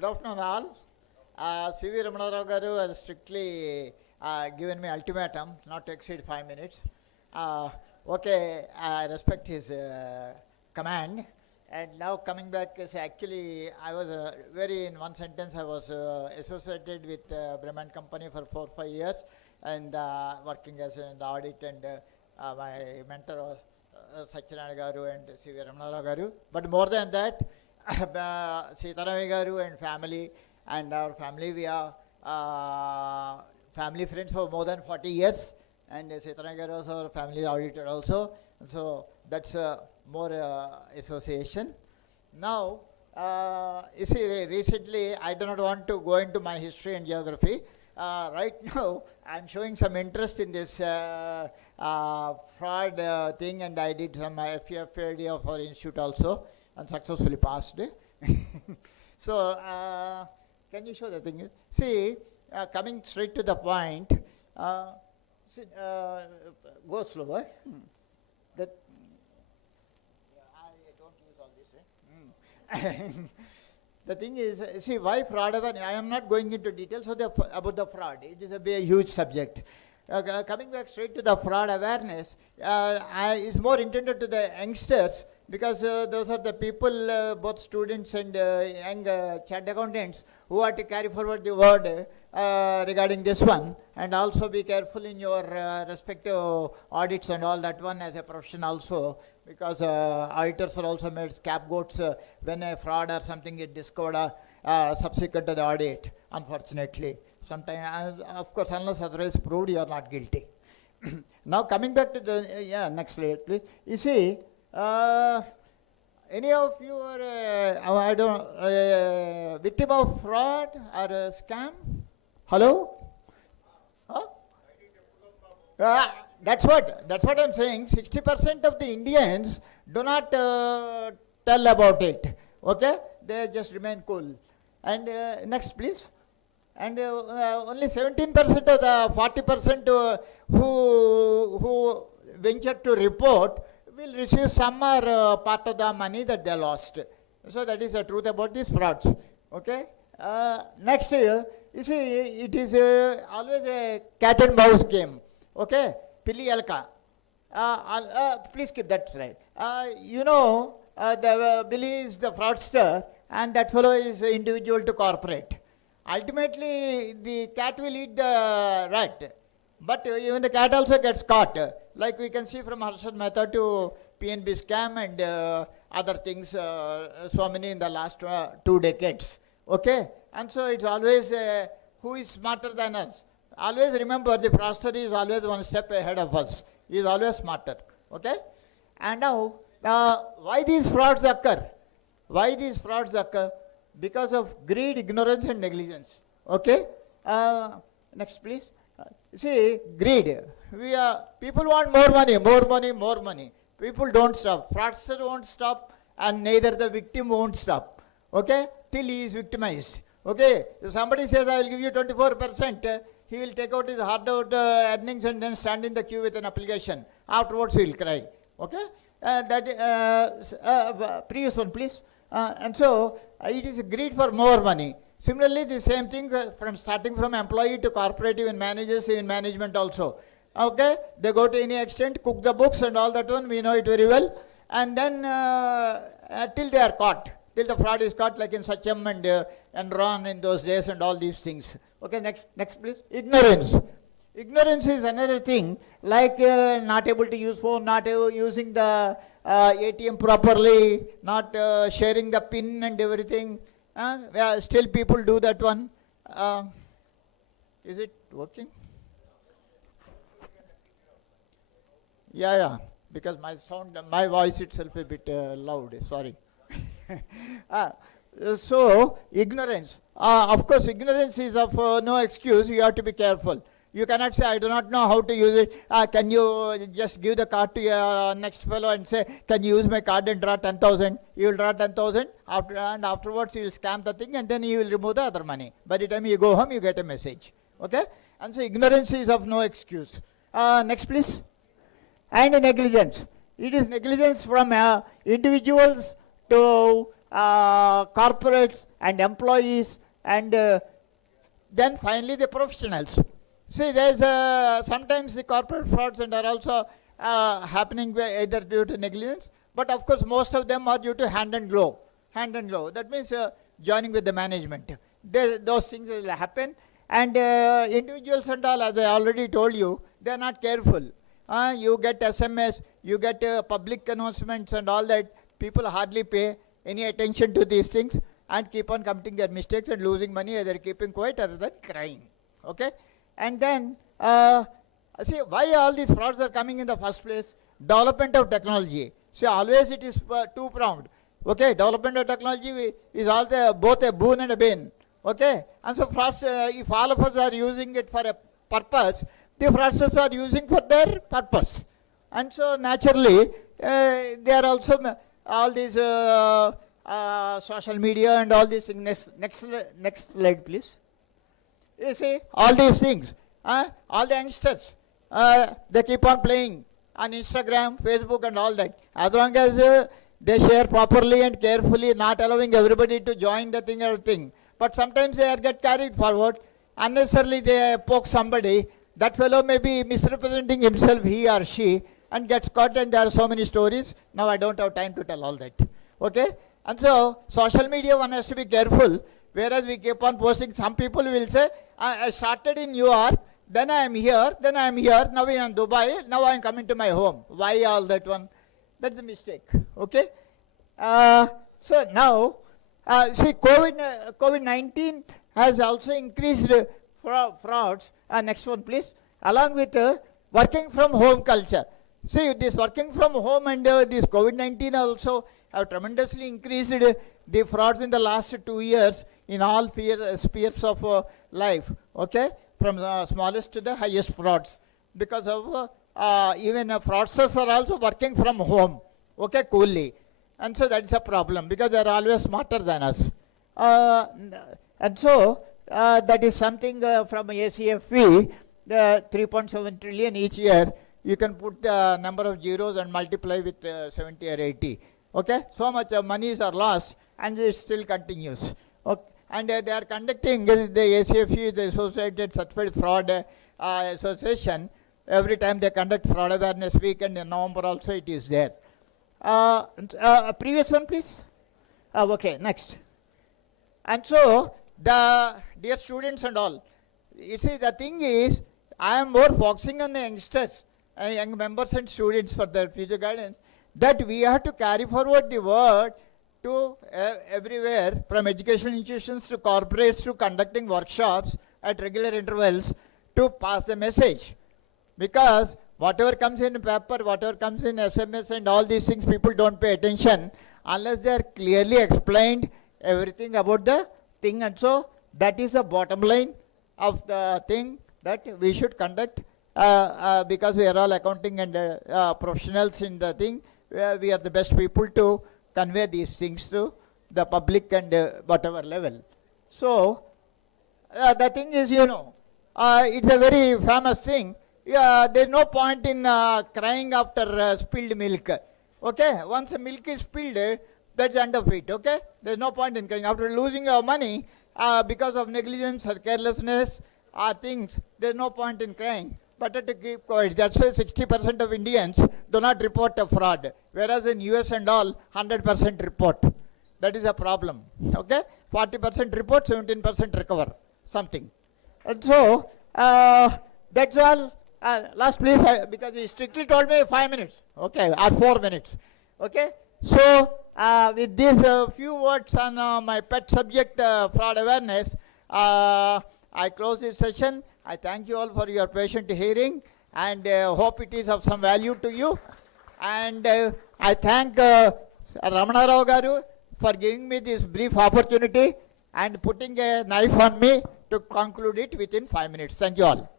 Good afternoon, all. C.V. Ramanarao garu has strictly given me ultimatum not to exceed 5 minutes. Okay, I respect his command. And now coming back, actually, I was very, in one sentence, I was associated with Brahman Company for 4 or 5 years and working as an audit, and my mentor was Satyanarayana garu and C.V. Ramanarao garu. But more than that, Sitaramaya garu and family, and our family, we are family friends for more than 40 years, and Sitaramaya garu was our family auditor also, so that's more association. Now, you see, recently I do not want to go into my history and geography. Right now, I'm showing some interest in this fraud thing, and I did some FFAD of our institute also, and successfully passed. So, can you show the thing? See, coming straight to the point, see, go slower. That I don't use all this. The thing is, see, why fraud awareness? I am not going into details about the fraud. It is a huge subject. Coming back straight to the fraud awareness, is more intended to the youngsters, because those are the people, both students and young chartered accountants, who are to carry forward the word regarding this one, and also be careful in your respective audits and all that one as a profession also, because auditors are also made scapegoats when a fraud or something is discovered subsequent to the audit, unfortunately. Sometimes, of course, unless otherwise proved, you are not guilty. Now, coming back to the next slide, please. You see, any of you are victim of fraud or a scam? Hello? Huh? That's what I'm saying. 60% of the Indians do not tell about it. Okay? They just remain cool. And next, please. And only 17% of the 40% who venture to report will receive some or part of the money that they lost. So that is the truth about these frauds. Okay? Next, you see, it is always a cat and mouse game. Okay? Pili Elka. Please keep that slide. You know, the Billy is the fraudster, and that fellow is individual to corporate. Ultimately, the cat will eat the rat, but even the cat also gets caught. Like we can see from Harshad Mehta to PNB scam and other things, so many in the last 2 decades. Okay? And so it's always who is smarter than us. Always remember, the fraudster is always one step ahead of us. He is always smarter. Okay? And now, why these frauds occur? Why these frauds occur? Because of greed, ignorance, and negligence. Okay? Next, please. See, greed. People want more money, more money, more money. People don't stop. Fraudster won't stop, and neither the victim won't stop. Okay? Till he is victimized. Okay? If somebody says, I will give you 24%, he will take out his hard out earnings and then stand in the queue with an application. Afterwards, he will cry. Okay? Previous one, please. And so, it is greed for more money. Similarly, the same thing from starting from employee to corporate, even managers, even management also. Okay? They go to any extent, cook the books and all that one, we know it very well. And then, till they are caught, till the fraud is caught, like in Satyam and Enron in those days and all these things. Okay, next please. Ignorance. Ignorance is another thing, like not able to use phone, not using the ATM properly, not sharing the PIN and everything. Still people do that one. Is it working? Yeah, because my voice itself is a bit loud, sorry. So, ignorance. Of course, ignorance is of no excuse. You have to be careful. You cannot say, I do not know how to use it. Can you just give the card to your next fellow and say, can you use my card and draw 10,000? He will draw 10,000, and afterwards he will scam the thing, and then he will remove the other money. By the time you go home, you get a message. Okay? And so ignorance is of no excuse. Next, please. And negligence. It is negligence from individuals to corporates and employees, and then finally the professionals. See, there's sometimes the corporate frauds and are also happening either due to negligence, but of course most of them are due to hand and glove. Hand and glove. That means joining with the management. Those things will happen, and individuals and all, as I already told you, they are not careful. You get SMS, you get public announcements and all that. People hardly pay any attention to these things and keep on committing their mistakes and losing money, either keeping quiet or than crying. Okay? And then, see, why all these frauds are coming in the first place? Development of technology. See, always it is two-pronged. Okay? Development of technology is both a boon and a bane. Okay? And so frauds, if all of us are using it for a purpose, the fraudsters are using for their purpose. And so naturally, they are also all these social media and all these things. Next slide, please. You see, all these things, all the youngsters, they keep on playing on Instagram, Facebook and all that. As long as they share properly and carefully, not allowing everybody to join the thing or thing. But sometimes they get carried forward. Unnecessarily they poke somebody. That fellow may be misrepresenting himself, he or she, and gets caught, and there are so many stories. Now I don't have time to tell all that. Okay? And so, social media, one has to be careful. Whereas we keep on posting, some people will say, I started in New York, then I am here, now I am in Dubai, now I am coming to my home. Why all that one? That's a mistake. Okay? So now, see, COVID-19 has also increased frauds. Next one, please. Along with working from home culture. See, this working from home and this COVID-19 also have tremendously increased the frauds in the last 2 years in all spheres of life. Okay? From the smallest to the highest frauds. Because of even fraudsters are also working from home. Okay, coolly. And so that's a problem because they are always smarter than us. And so that is something from ACFP, the 3.7 trillion each year. You can put the number of zeros and multiply with 70 or 80. Okay, so much monies are lost and it still continues. Okay. And they are conducting, the ACFP, the Associated Certified Fraud Association, every time they conduct Fraud Awareness Week, and in November also it is there. Previous one, please. Okay, next. And so, the dear students and all, you see, the thing is, I am more focusing on the youngsters, young members and students for their future guidance, that we have to carry forward the word to everywhere, from educational institutions to corporates to conducting workshops at regular intervals to pass the message. Because whatever comes in paper, whatever comes in SMS and all these things, people don't pay attention unless they are clearly explained everything about the thing. And so that is the bottom line of the thing that we should conduct because we are all accounting and professionals in the thing. We are the best people to convey these things to the public and whatever level. So the thing is, you know, it's a very famous thing. There's no point in crying after spilled milk. Okay, once the milk is spilled, that's the end of it. Okay, there's no point in crying after losing your money because of negligence or carelessness things. There's no point in crying. Better to keep quiet. That's why 60% of Indians do not report a fraud, whereas in US and all, 100% report. That is a problem. Okay, 40% report, 17% recover something. And so that's all. Last please, because he strictly told me 5 minutes. Okay, or 4 minutes. Okay, so with these few words on my pet subject, fraud awareness, I close this session. I thank you all for your patient hearing and hope it is of some value to you. And I thank Ramana Rao Garu for giving me this brief opportunity and putting a knife on me to conclude it within 5 minutes. Thank you all.